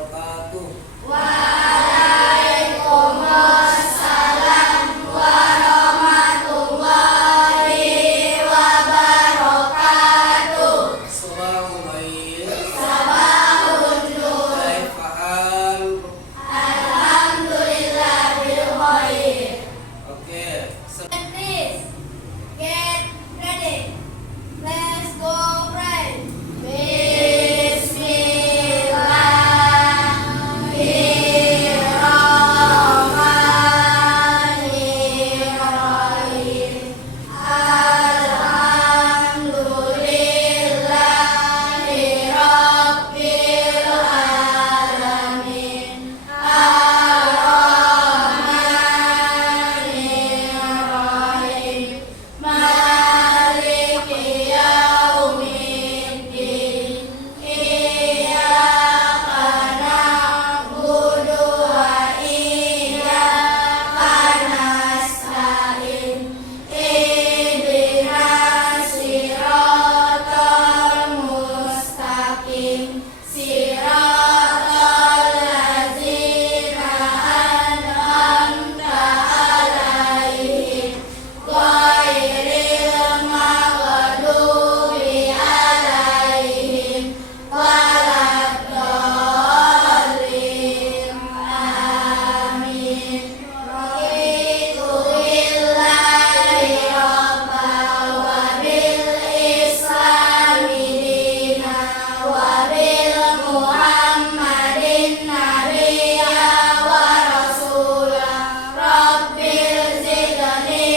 wabarakatuh. Waalaikumsalam warahmatullahi wabarakatuh. Sabahul khair. Sabahun nur. Kaifa hal? Alhamdulillah bil khair. Oke. Please get ready. Let's go right. Bismillahirrahmanirrahim. Alhamdulillahi rabbil alamin. Ar-Rahmanir-Rahim. Maliki yaumiddin. Iyyaka na'budu wa iyyaka nasta'in. Ihdinas siratal mustaqim. Siratal ladzina an'amta 'alaihim ghairil maghdubi 'alaihim waladdallin. Amin. Raditu billahi rabban wa bil islami dinan wa bil muhammadin nabiyya wa rasulah. Rabbil zidni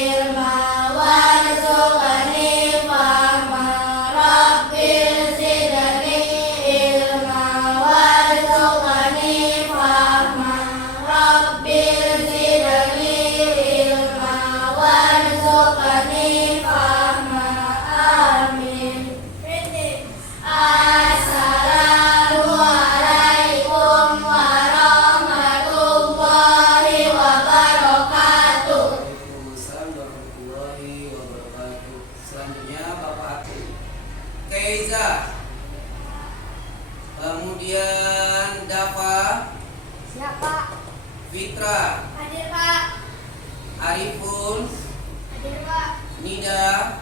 ilma warzuqni fahma. Rabbil zidni ilma warzuqni fahma. Rabbil zidni ilma warzuqni fahma. Amin. Assalamualaikum warahmatullahi wabarakatuh. Waalaikumsalam warahmatullahi wabarakatuh. Selanjutnya Bapak Aku. Keiza. Kemudian Dafa, Siapa? Fitra, Hadir Pak. Arifun, Hadir Pak. Nida.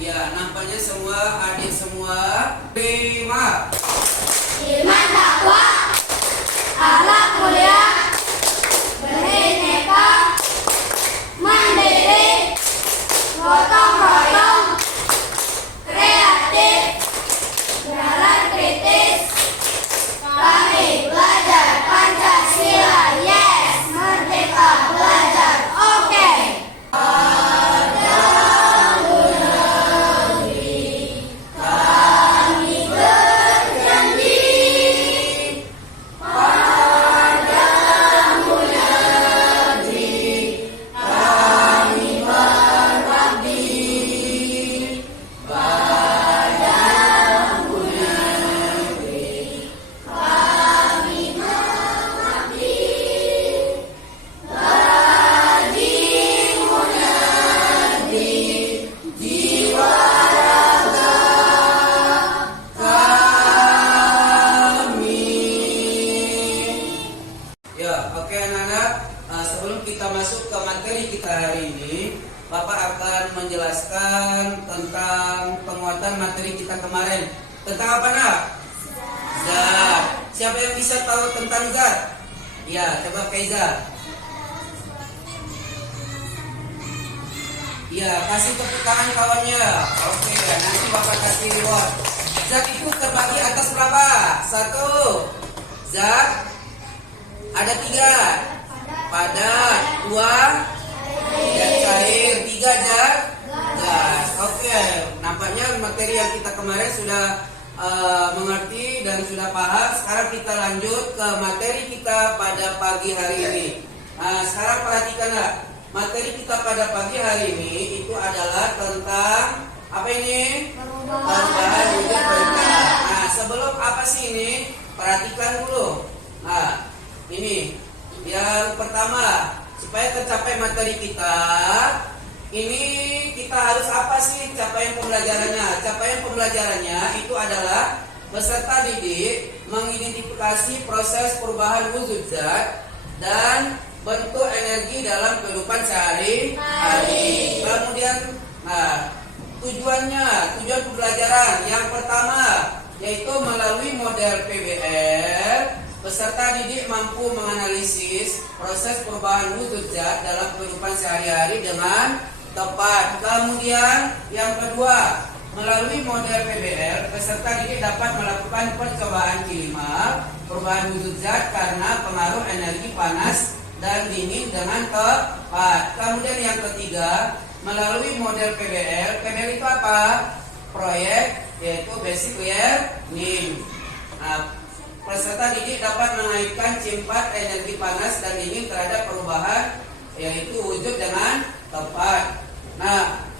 Ya, nampaknya semua hadir semua. Terima. Iman takwa, akhlak mulia, berneka, mandiri, gotong royong, kreatif, jalan kritis. Kami belajar Pancasila, yes, merdeka belajar, oke. Ya, oke anak-anak. Sebelum kita masuk ke materi kita hari ini, Bapak akan menjelaskan tentang penguatan materi kita kemarin. Tentang apa, nak? Zat. Siapa yang bisa tahu tentang zat? Ya, coba Kaiza. Ya, kasih tepuk tangan kawannya. Oke, nanti Bapak kasih reward. Zat itu terbagi atas berapa? 1. Zat ada 3. Padat, 2, dan cair, 3 gas. Oke, nampaknya materi yang kita kemarin sudah mengerti dan sudah paham. Sekarang kita lanjut ke materi kita pada pagi hari ini. Nah, sekarang perhatikan lah. Materi kita pada pagi hari ini itu adalah tentang apa ini? Perubahan wujud perintah. Nah, sebelum apa sih ini? Perhatikan dulu. Nah, ini yang pertama, supaya tercapai materi kita, ini kita harus apa sih capaian pembelajarannya? Capaian pembelajarannya itu adalah peserta didik mengidentifikasi proses perubahan wujud zat dan bentuk energi dalam kehidupan sehari-hari. Kemudian, tujuan pembelajaran yang pertama yaitu melalui model PBL, peserta didik mampu menganalisis proses perubahan wujud zat dalam kehidupan sehari-hari dengan tepat. Kemudian yang kedua, melalui model PBL, peserta didik dapat melakukan percobaan kilimat perubahan wujud zat karena pengaruh energi panas dan dingin dengan tepat. Kemudian yang ketiga, melalui model PBL. PBL itu apa? Proyek, yaitu basic learning. Peserta didik dapat mengaitkan cimpat energi panas dan dingin terhadap perubahan, yaitu wujud dengan tepat.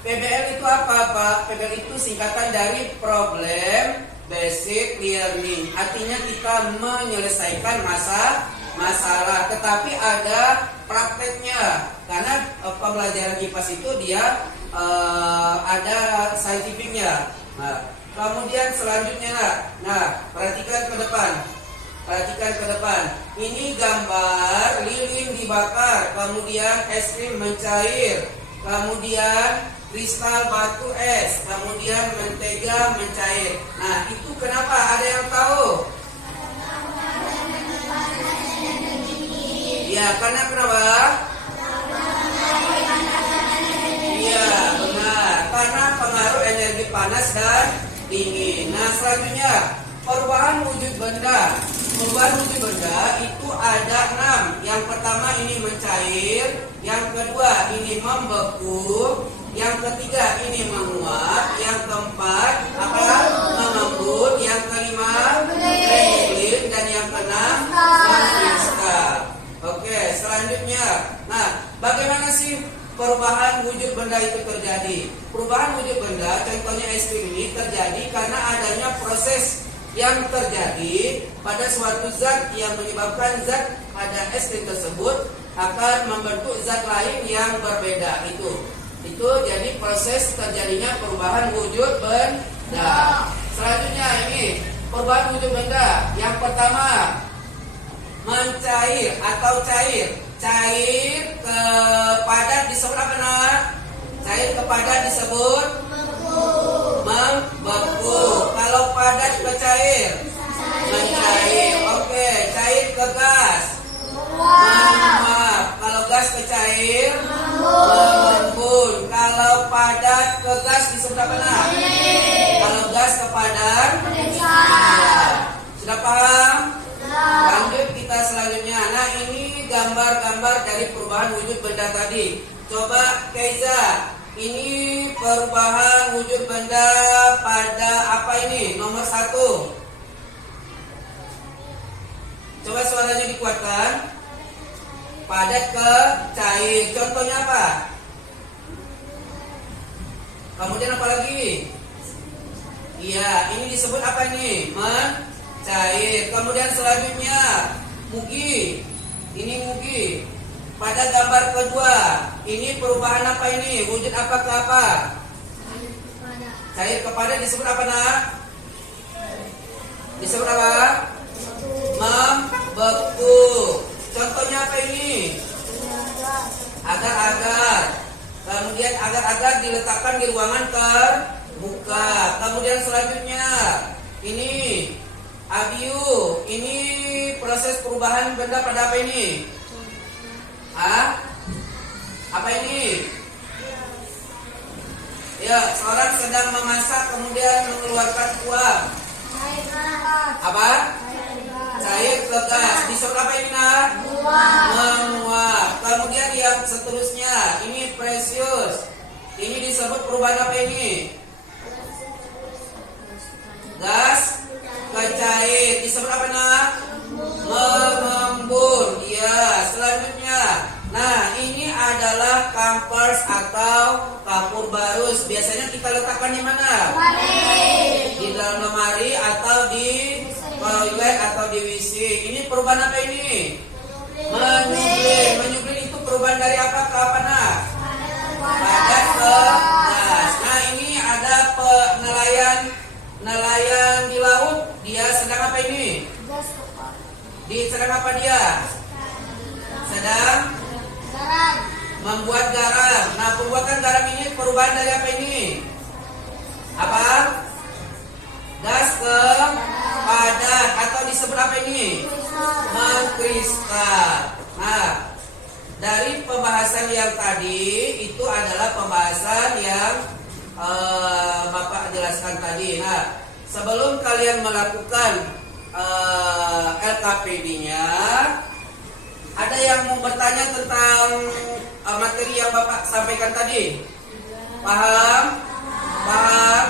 PBL itu apa, Pak? PBL itu singkatan dari problem basic learning. Artinya kita menyelesaikan masalah, tetapi ada prakteknya. Karena pembelajaran IPAS itu dia ada scientificnya. Kemudian selanjutnya, perhatikan ke depan. Ini gambar lilin dibakar, kemudian es krim mencair, kemudian kristal batu es, kemudian mentega mencair. Itu kenapa? Ada yang tahu? Ya, karena kenapa? Iya, benar. Karena pengaruh energi panas dan dingin. Selanjutnya, perubahan wujud benda. Perubahan wujud benda itu ada 6. Yang pertama ini mencair, yang kedua ini membeku, yang ketiga ini menguap, yang keempat mengembun, yang kelima menggiling, dan yang keenam mengkristal. Oke, selanjutnya. Bagaimana sih perubahan wujud benda itu terjadi? Perubahan wujud benda, contohnya es krim ini terjadi karena adanya proses yang terjadi pada suatu zat yang menyebabkan zat pada es krim tersebut akan membentuk zat lain yang berbeda. Itu jadi proses terjadinya perubahan wujud benda. Selanjutnya ini perubahan wujud benda. Yang pertama, mencair atau cair. Cair ke padat disebut apa, Nak? Cair ke padat disebut membeku. Kalau padat ke cair mencair. Oke, cair ke gas menguap. Kalau gas ke cair mengembun. Kalau padat ke gas disebut apa, Nak? Kalau gas ke padat sudah paham? Lanjut kita selanjutnya. Ini gambar-gambar dari perubahan wujud benda tadi. Coba Keiza, ini perubahan wujud benda pada apa ini? Nomor 1. Coba suaranya dikuatkan. Padat ke cair. Contohnya apa? Kemudian apa lagi? Iya, ini disebut apa ini? Mencair. Kemudian selanjutnya Mugi. Ini Mugi. Pada gambar kedua, ini perubahan apa ini? Wujud apa ke apa? Cair ke padat disebut apa, Nak? Disebut apa? Membeku. Contohnya apa ini? Agar-agar. Kemudian agar-agar diletakkan di ruangan terbuka. Kemudian selanjutnya ini abiu. Ini proses perubahan benda pada apa ini? Apa ini? Ya, seorang sedang memasak kemudian mengeluarkan uap. Apa? Cair ke gas. Disebut apa ini, Nak? Menguap. Kemudian yang seterusnya, ini precious. Ini disebut perubahan apa ini? Gas ke cair. Disebut apa, Nak? Mengembun. Ya, selanjutnya. Ini adalah kampers atau kapur barus. Biasanya kita letakkan di mana? Di dalam lemari atau di toilet atau di WC. Ini perubahan apa ini? Menyuplin. Menyuplin itu perubahan dari apa ke apa, Nak? Padat ke gas. Ini ada nelayan di laut. Dia sedang apa ini? Sedang apa dia? Sedang garam, membuat garam. Nah, pembuatan garam ini perubahan dari apa ini? Apa? Gas ke padat atau disebut apa ini? Mengkristal. Nah, dari pembahasan yang tadi itu adalah pembahasan yang Bapak jelaskan tadi. Nah, sebelum kalian melakukan LKPD-nya, ada yang mau bertanya tentang materi yang Bapak sampaikan tadi? Paham? Paham?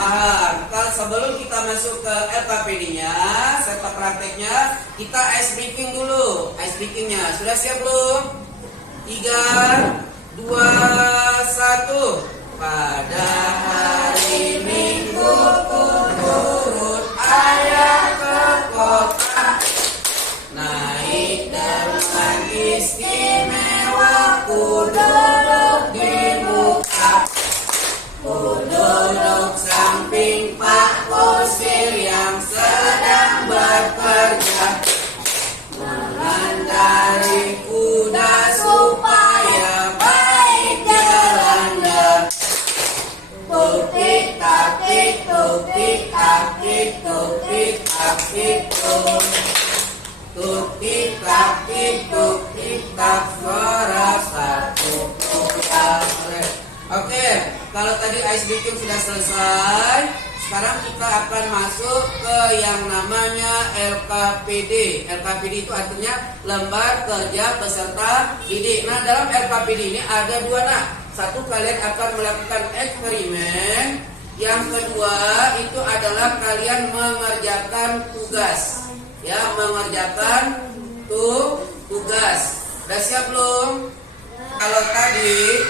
Paham. Kalau sebelum kita masuk ke LKPD-nya serta prakteknya, kita ice breaking dulu. Ice breaking-nya sudah siap belum? 3, 2, 1. Pada hari Minggu ku turut ayah ke kota, naik dengan istimewa ku duduk di muka. Ku duduk samping Pak Kusir yang sedang bekerja, mengendari kuda supaya baik jalannya. Tukik takik tukik takik tukik takik tuk. Tukik takik tukik tak suara satu putar. Oke, kalau tadi ice breaking sudah selesai, sekarang kita akan masuk ke yang namanya LKPD. LKPD itu artinya lembar kerja peserta didik. Nah, dalam LKPD ini ada dua nak. Satu, kalian akan melakukan eksperimen. Yang kedua itu adalah kalian mengerjakan tugas. Ya, mengerjakan tugas. Sudah siap belum? Kalau tadi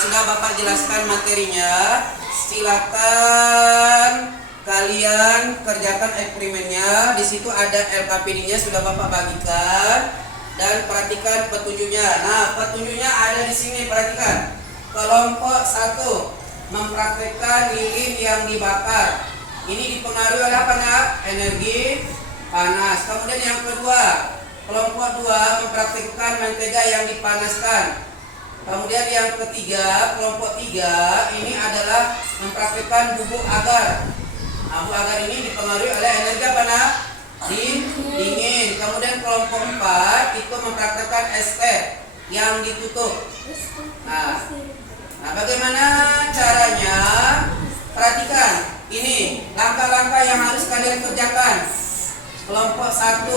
sudah Bapak jelaskan materinya, silakan kalian kerjakan eksperimennya. Di situ ada LKPD-nya sudah Bapak bagikan. Dan perhatikan petunjuknya. Nah, petunjuknya ada di sini, perhatikan. Kelompok 1 mempraktekkan lilin yang dibakar. Ini dipengaruhi oleh apa nak? Energi panas. Kemudian yang kedua, kelompok 2 mempraktekkan mentega yang dipanaskan. Kemudian yang ketiga, kelompok 3 ini adalah mempraktekkan bubuk agar. Nah, bubuk agar ini dipengaruhi oleh energi apa nak? Dingin. Kemudian kelompok 4 itu mempraktekkan es teh yang ditutup. Nah, bagaimana caranya? Perhatikan, ini langkah-langkah yang harus kalian kerjakan. Kelompok 1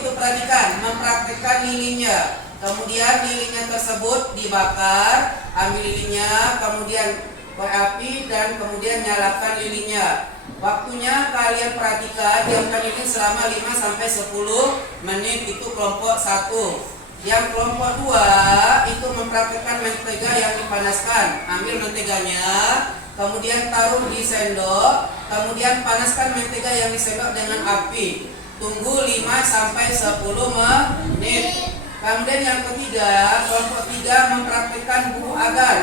itu perhatikan, mempraktekkan lilinnya. Kemudian lilinnya tersebut dibakar, ambil lilinnya, kemudian korek api dan kemudian nyalakan lilinnya. Waktunya kalian perhatikan, diamkan lilin selama 5-10 menit, itu kelompok 1. Yang kelompok 2 itu mempraktekkan mentega yang dipanaskan. Ambil menteganya, kemudian taruh di sendok, kemudian panaskan mentega yang di sendok dengan api. Tunggu 5-10 menit. Kemudian yang ketiga, kelompok 3 mempraktikkan bubuk agar.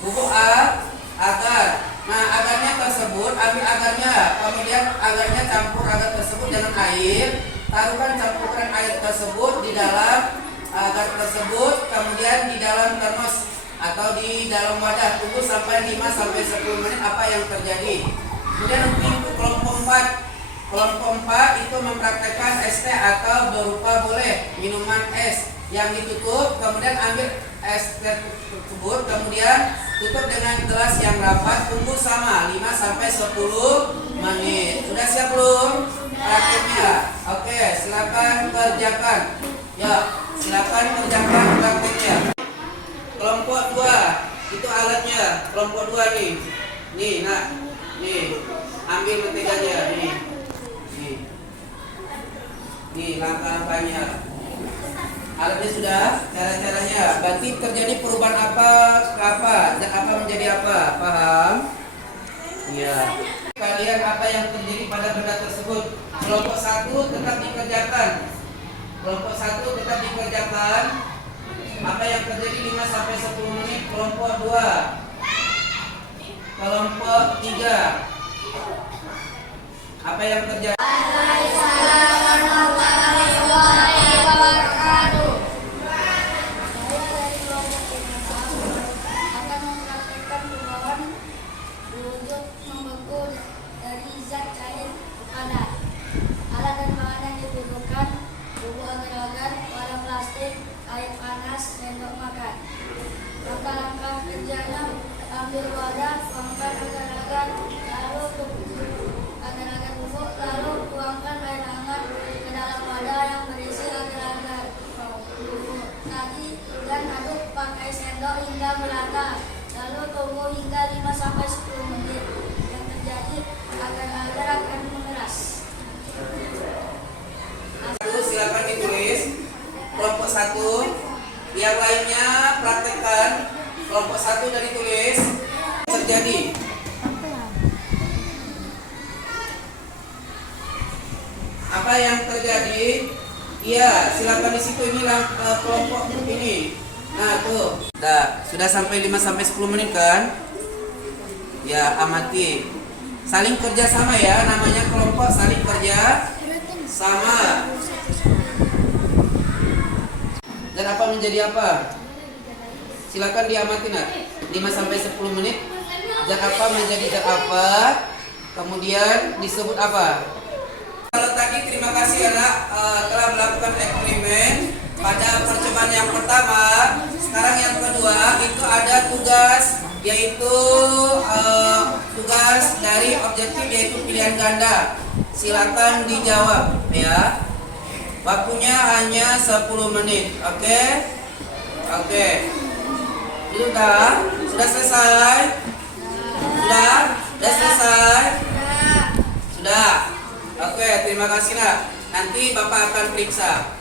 Bubuk agar. Nah, agarnya tersebut, ambil agarnya, kemudian agarnya campur agar tersebut dengan air. Taruhkan campuran air tersebut di dalam agar tersebut, kemudian di dalam termos atau di dalam wadah. Tunggu sampai 5-10 menit apa yang terjadi. Kemudian untuk kelompok 4. Kelompok 4 itu mempraktekkan es teh atau berupa boleh minuman es yang ditutup, kemudian ambil es teh tersebut, kemudian tutup dengan gelas yang rapat, tunggu sama 5-10 menit. Sudah siap belum? Prakteknya. Oke, silakan kerjakan. Ya, silakan kerjakan prakteknya. Kelompok 2 itu alatnya. Kelompok 2 nih. Nih, nak. Nih. Ambil menteganya nih. Nih langkah-langkahnya. Alatnya sudah, cara-caranya. Berarti terjadi perubahan apa ke apa? Dan apa menjadi apa? Paham? Iya. Kalian apa yang terjadi pada benda tersebut? Kelompok 1 tetap dikerjakan. Kelompok 1 tetap dikerjakan. Apa yang terjadi 5-10 menit. Kelompok 2. Kelompok 3. Apa yang terjadi? plastik, air panas, sendok makan. Langkah-langkah kerjanya: ambil wadah, tuangkan agar-agar, lalu agar-agar bubuk, lalu tuangkan air hangat ke dalam wadah yang berisi agar-agar bubuk tadi dan aduk pakai sendok hingga merata. Lalu tunggu hingga 5-10 menit. Yang terjadi agar-agar akan mengeras. Silakan ditulis kelompok 1, yang lainnya praktekkan. Kelompok 1 dari tulis terjadi. Apa yang terjadi? Iya, silakan di situ inilah kelompok ini. Nah, tuh. Sudah sampai 5-10 menit kan? Ya, amati. Saling kerja sama ya, namanya kelompok saling kerja sama. Dan apa menjadi apa? Silakan diamati nak. 5-10 menit. Zat apa menjadi zat apa? Kemudian disebut apa? Kalau tadi terima kasih anak telah melakukan eksperimen pada percobaan yang pertama. Sekarang yang kedua itu ada tugas, yaitu tugas dari objektif yaitu pilihan ganda. Silakan dijawab ya. Waktunya hanya 10 menit. Oke? Sudah selesai? Sudah selesai? Sudah. Oke, terima kasih nak. Nanti Bapak akan periksa.